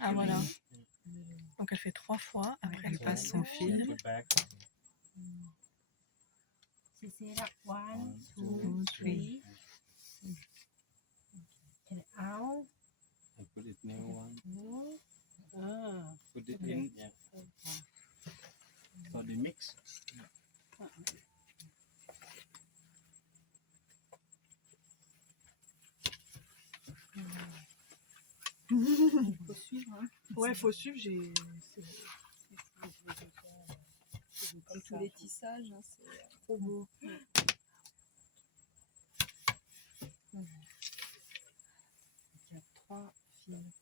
Ah voilà. Donc elle fait 3 fois, après elle passe son fil. C'est là, 1, 2, 2, 3. 3. And out. And put it new one. Ah. Put it in. Yeah. So the mix. Faut suivre, hein. Ouais, faut suivre, Comme tous les tissages, hein, c'est trop beau. Il y a 3 fils.